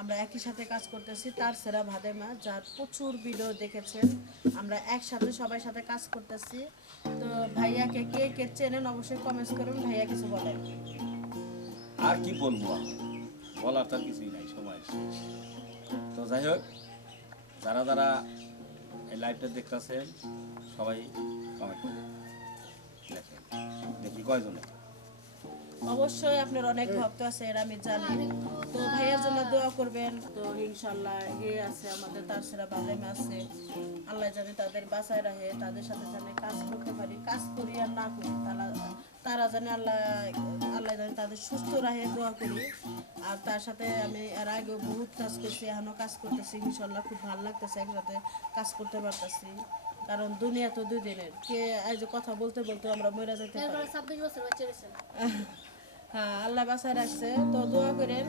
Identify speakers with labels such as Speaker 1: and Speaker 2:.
Speaker 1: আমরা একই সাথে কাজ করতেছি তার সেরা ভাদেমা যার প্রচুর ভিডিও দেখেছেন। আমরা একসাথে সবাই সাথে কাজ করতেছি। তো ভাইয়াকে কে কে চেনেন অবশ্যই কমেন্টস করুন ভাইয়া কিছু বলেন।
Speaker 2: আর কি বলব বলার তার কিছুই নাই সময় তো যাই হোক যারা যারা এই লাইভটা দেখতেছেন সবাই কমেন্ট করুন দেখি কয়জনে।
Speaker 1: অবশ্যই আপনার অনেক ভক্ত আছে এর আমি জানি। তো জন্য দোয়া করবেন। তো ইনশাল্লাহ এ আছে আমাদের তার সেরা বাদামে আছে। আল্লাহ জানে তাদের বাঁচায় রাখে তাদের সাথে জানে কাজ করতে পারি কাজ করি আর না করি তারা তারা জানে আল্লাহ আল্লাহ জানে তাদের সুস্থ রাখে দোয়া করি। আর তার সাথে আমি এর আগেও বহুত কাজ করছি এখনও কাজ করতেছি ইনশাল্লাহ খুব ভালো লাগতেছে একসাথে কাজ করতে পারতেছি। কারণ দুনিয়া তো দুই দিনের কে এই যে কথা বলতে বলতে আমরা মরে যেতে পারি। হ্যাঁ আল্লাহ বাসায় রাখছে তো দোয়া করেন।